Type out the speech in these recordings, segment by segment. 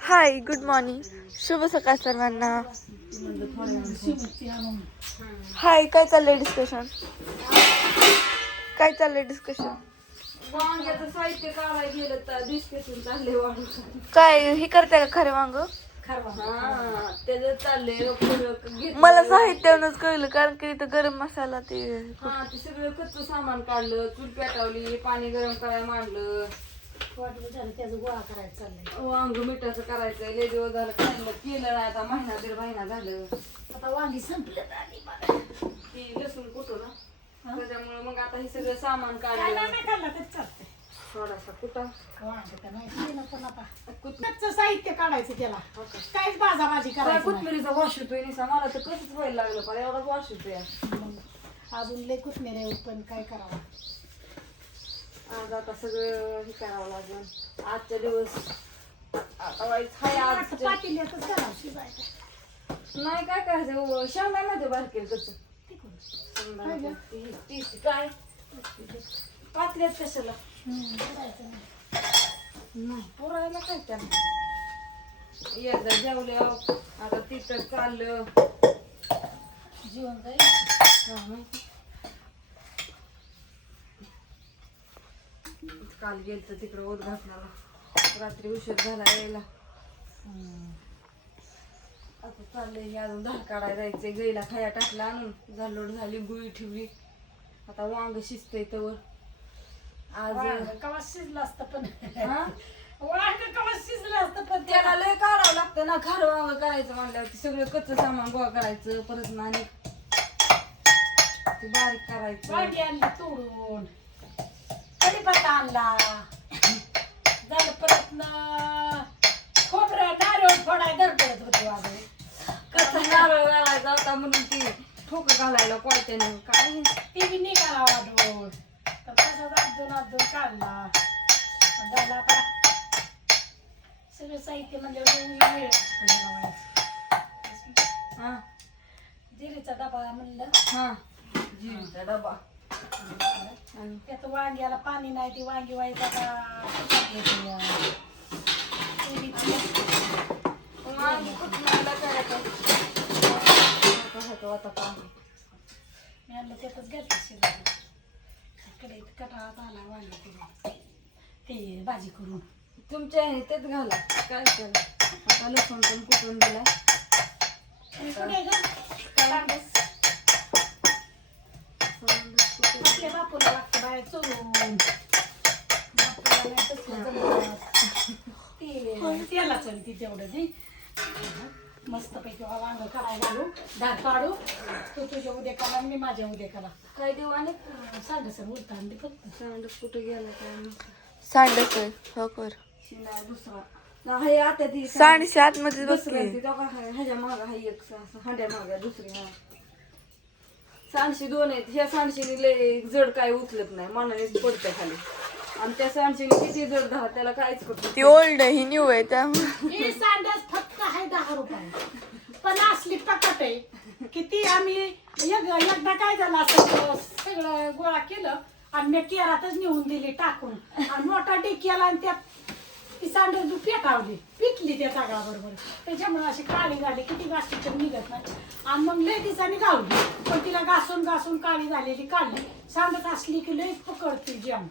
Hi good morning, शुभ सकाळ सर्वांना. हाय, काय चाललंय डिस्कशन? काय चाललंय डिस्कशन? वांग्याचं साहित्य काढायला गेलं तर डिस्कशन चाललंय वाढून. काय हे करताय का खरे वांग? हा त्याचं चाललंय. मला साहित्यानंच कळलं, कारण की इथं गरम मसाला ते हा ते सगळं कच्चं सामान काढलं, चूल पेटवली, पाणी गरम करायला मांडलं, त्याचं गोळा करायचं चाललंय. वांग मिठाचं करायचं. लय दिवस झालं खाल्लं केलं नाही, आता महिना दीड महिना झालं. आता वांगी संपलं आली ती लसूण कुठं ना त्याच्यामुळे मग आता हे सगळं सामान काढलं. नाही खाल्लं तर चालतंय. थोडासा कुठं वांग तर नाही केलं, पण आता कच्चं साहित्य काढायचं त्याला. काहीच भाजाभाजी करायची नाही. कोथमिरीचा वास येतोय निसा. मला तर कसंच व्हायला लागलं पण एवढा वास येतोय. मग अजून लय कोथमीर आहे, पण काय करावं. आज आता सगळं हे करावं लागेल. आजच्या दिवस आता वाईट हाय आज. पातेल्यातच करावं शिजायचं. नाही काय करायचं, शेंगदाण्यामध्ये बाहेर केलं तसं. काय पातल्यात कशाला करायचं नाही. नाही पोरायला काय त्याला. एकदा जेवलं आता तिथं चाललं जीवन जाईल. काल गेलं तर तिकडं ओत घातला, रात्री उशीर झाला यायला. आता चाललंय अजून धार काढायला जायचंय. गईला खाया टाकला आणून झालोड झाली, गुळी ठेवली. आता वांग शिजतंय तवर. आज कवा शिजलं असतं, पण हा? वांग कवा शिजलं असतं, पण त्याला लय काढावं लागतं ना. खारं वांग करायचं म्हणल्यावर सगळं कच्चं सामान गोळा करायचं, परत ना आणि ते बारीक करायचं. वांगी आणली तोडून, कढीपत्ता आणला, झालं परत ना खोबरं नारळ फोडाय धरपडत होते वाजून. कसं नारळ घालायचा होता म्हणून ती ठोकं घालायला कोयत्याने काय ती बी निघाला वाढवून, तर तसाच अजून काढला. झाला आता सगळं साहित्य म्हणजे हा जिरीचा डबा म्हणलं. हा जिरीचा डबा. आणि त्यात वांग्याला पाणी नाही, ती वांगी व्हायचं वांगी कुठला करायचं आता पाणी. मी आणलं त्यातच घालते शिजायला. कडे कटाळात आला वांगी ते भाजी करून. तुमच्या ह्याने तेच घाला काय केलं. आता लसूण पण कुठून दिला. आपल्या बापूला लागतं बाहेर चोरून. बापूला नाही तसलं जमत. त्याला चलती तेवढं ती. मस्तपैकी वांग काढायला घालू, दात काढू. तू तुझ्या उद्या कला, मी माझ्या उद्या कला. काय देऊ आणि सांडसर उलटा आणि फक्त सांडस कुठं गेला काय सांडस हो कर. शिना दुसरा नाही आता ती सांडशे आतमध्ये दुसरं बसली. ती दोघा ह्याच्या मागा हाय एक हांड्या मागा दुसरी. हा सांडशी दोन आहेत. ह्या सांडशीने लय जड काय उचलत नाही, मनानेच पडतं खाली. आणि त्या सांडशीने किती जड धरा त्याला काहीच करत ती ओल्ड ही न्यू आहे त्यामुळे. ही सांडस फक्त आहे 10 रुपये, पण असली पकट आहे किती. आम्ही एकदा काय झालं असं सगळं गोळा केलं आणि मी केरातच नेऊन दिली टाकून, आणि मोठा डिक्याला आणि त्यात ती सांडस पेटावली, पिटली त्या चागळाबरोबर. त्याच्यामुळे अशी काळी झाली, किती घासली तर निघत नाही. आणि मग लय दिवसांनी गावली, पण तिला घासून घासून काळी झालेली काढली. सांडस असली की लयच पकडते जम,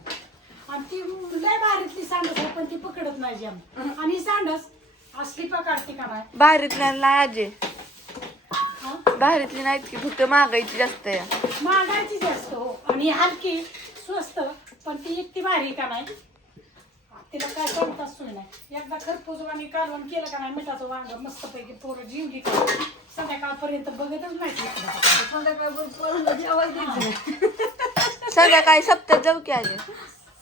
आणि ती लय बारीतली सांडस आहे, पण ती पकडत नाही जम. आणि ही सांडस असली पकडते का नाही. बाहेरीतल्या नाही आजे, बाहेरीतली नाहीत की, फक्त महागाईची जास्त आहे. महागायची जास्त हो, आणि हलकी स्वस्त, पण ती इतकी भारी का नाही. तिला काय कोणताच सोय नाही. एकदा खरपूस वांगी कालवण केलं का नाही, मिठाचं वांग मस्तपैकी पोरं जिवली का संध्याकाळपर्यंत बघतच नाही. संध्याकाळी सप्त्यात जाऊ की आजे.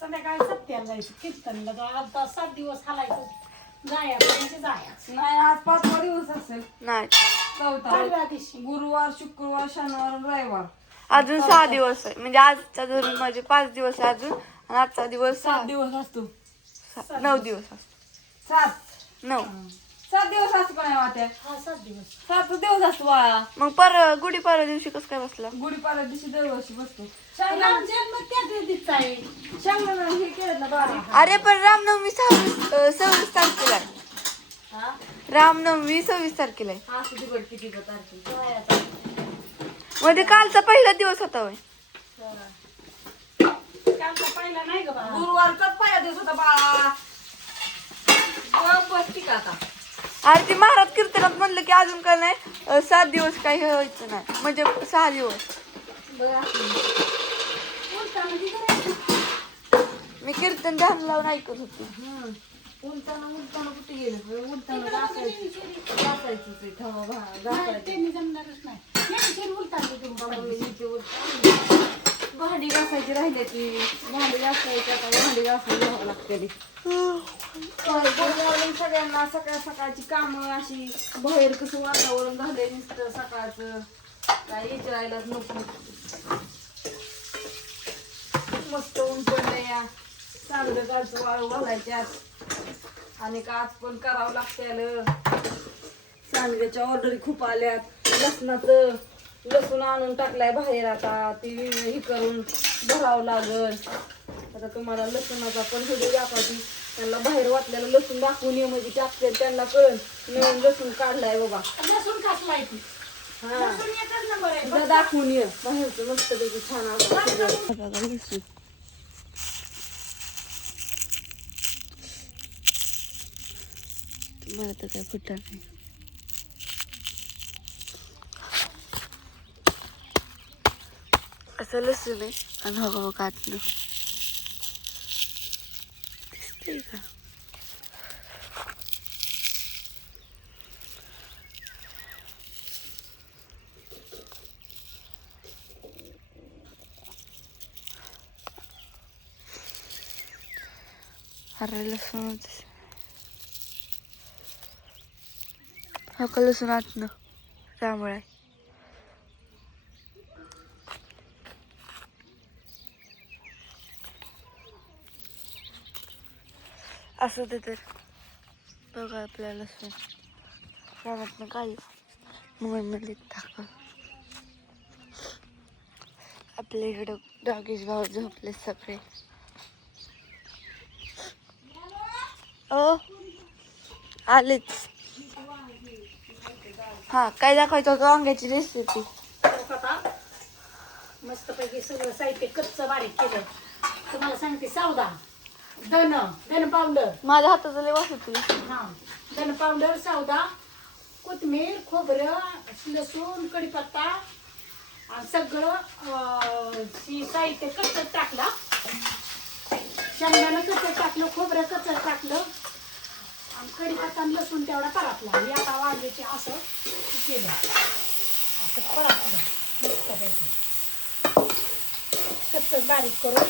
संध्याकाळी सत्याला जायचं कीर्तनला. आता 7 दिवस हालायचं, जायचं नाही. आज 5वा दिवस असेल. नाही, चौथा गुरुवार, शुक्रवार, शनिवार, रविवार. अजून 6 दिवस आहे. म्हणजे आजचा धरून माझे 5 दिवस आहे अजून, आणि आजचा दिवस 7 दिवस असतो. 9 दिवस असतो. 9 7 दिवस असतो का नाही वाट्या. 7 दिवस 7 दिवस असतो बाळा. मग गुढीपाडव्या दिवशी कसं काय बसला? गुढीपाडव्या दिवशी दरवर्षी बसतो. जन्म त्याच दिवशीचा आहे. शेंगदाणा हे केलं ना बारीक. अरे पण रामनवमी 26 तारखेला आहे. रामनवमी 26 तारखेला आहे. हा असं बिघड किती तारखे काय आता मध्ये कालचा पहिला दिवस होता होय. कालचा पहिला नाही ग बाळा. गुरुवारचाच पहिला दिवस होता बाळा. बस ठीक आता अरे ती महाराज कीर्तनात म्हणलं की अजून काय नाही 7 दिवस काही व्हायचं नाही म्हणजे 6 दिवस. बघा उलटानं बी करायचं. मी कीर्तन ध्यान लावून ऐकत होते. उलटानं कुठे गेलं उलटानं घासायचंच आहे थवा नाही, घासायचं त्यांनी जमणारच नाही. नेहमीचे उलटानं घेऊन बघायचं. भांडी घासायची राहिली ती भांडी घासायची आता भांडी घासून घ्यावं लागते सगळ्यांना सकाळ सकाळची कामं अशी बाहेर कसं वातावरण झालंय नुसतं सकाळचं काय विचारायलाच नको. मस्त ऊन पडलंय या चांगलं गालचं वाळू घालायच्यात आणि आज पण करावं लागतं. सांडग्याच्या ऑर्डरी खूप आल्यात. लसूण आणून टाकलाय बाहेर आता ती हे करून भरावं लागल. आता तुम्हाला लसूणाचा पण व्हिडिओ दाखवती. त्यांना बाहेर वाटलेलं लसूण दाखवून ये म्हणजे टाकते त्यांना कळण नवीन लसूण काढलाय बाबा. लसूण कसलाय ती? हा लसूण एकच नंबर आहे. एकदा दाखवून ये बाहेरचं मस्त पैकी छान असं. लसूण तुम्हाला तर काय फुटणार नाही. असं लसूण आहे आणि हो कातलं दिसतंय का? अरे लसूण हा का लसूण आतनं त्यामुळे आहे. असं ते तर बघा आपल्याला लसूण त्याच्यातनं काय मोबाईलमध्ये टाका. आपल्या इकडं डॉगीज भाऊ झोपले सगळे. ओ आलेच. हा काय दाखवायचं होतं वांग्याची रेसिपी. आता मस्तपैकी सगळं साहित्य कच्चं बारीक केलं. तुम्हाला सांगते सावधा धन पावडर. माझ्या हाताचं लय वास येतोय. हा धन पावडर सावधा कोथिंबीर खोबरं लसूण कढीपत्ता आणि सगळं साहित्य कच्चं टाकलं. शेंगदाणं कच्चं टाकलं खोबरं कच्चं टाकलं आणि कढीपत्ता आणि लसूण तेवढा परतला. हे आता वांग्याचे असं केलं असं परतलं मस्तपैकी कच्चं बारीक करून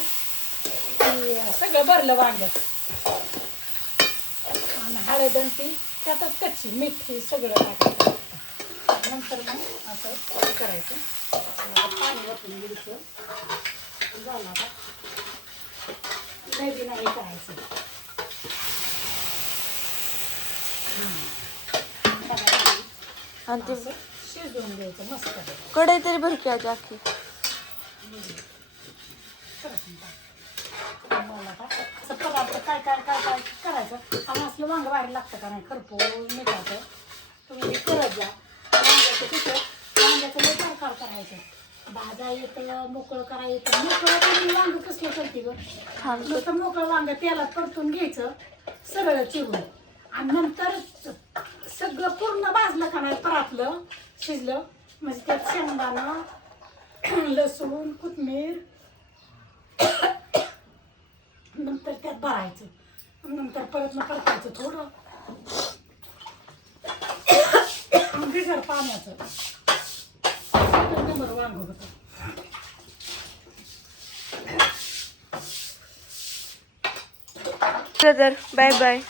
सगळं भरलं वांग्यात आणि हळद आणि ती त्यातच कच्ची मीठ हे सगळं टाकायचं. नंतर मग असं करायचं. पाणी वाटून घ्यायचं झालं. आता लय नाही करायचं. आणि ते असं शिजवून घ्यायचं मस्त. कढई तरी भर की आजी अख्खी. मला काय असं पदार्थ काय काय काय काय करायचं. आणि असलं वांग बाहेर लागतं का नाही खरपूस मिठाचं तुम्ही हे करत जा. वांग्याचं कसं वांग्याचं लय प्रकार करायचं. भाजा येतं मोकळं करा येतं. मोकळं करून वांग कसलं करते ग. नुसतं मोकळं वांग तेलात परतून घ्यायचं सरळ चिरून आणि नंतर सगळं पूर्ण भाजलं का नाही परातलं शिजलं म्हणजे त्यात शेंगदाणं लसूण कोथिंबीर नंतर त्यात भरायचं नंतर परत परतायचं थोडं बिगर पाण्याचं नंबर वांग होतं. तर बाय बाय.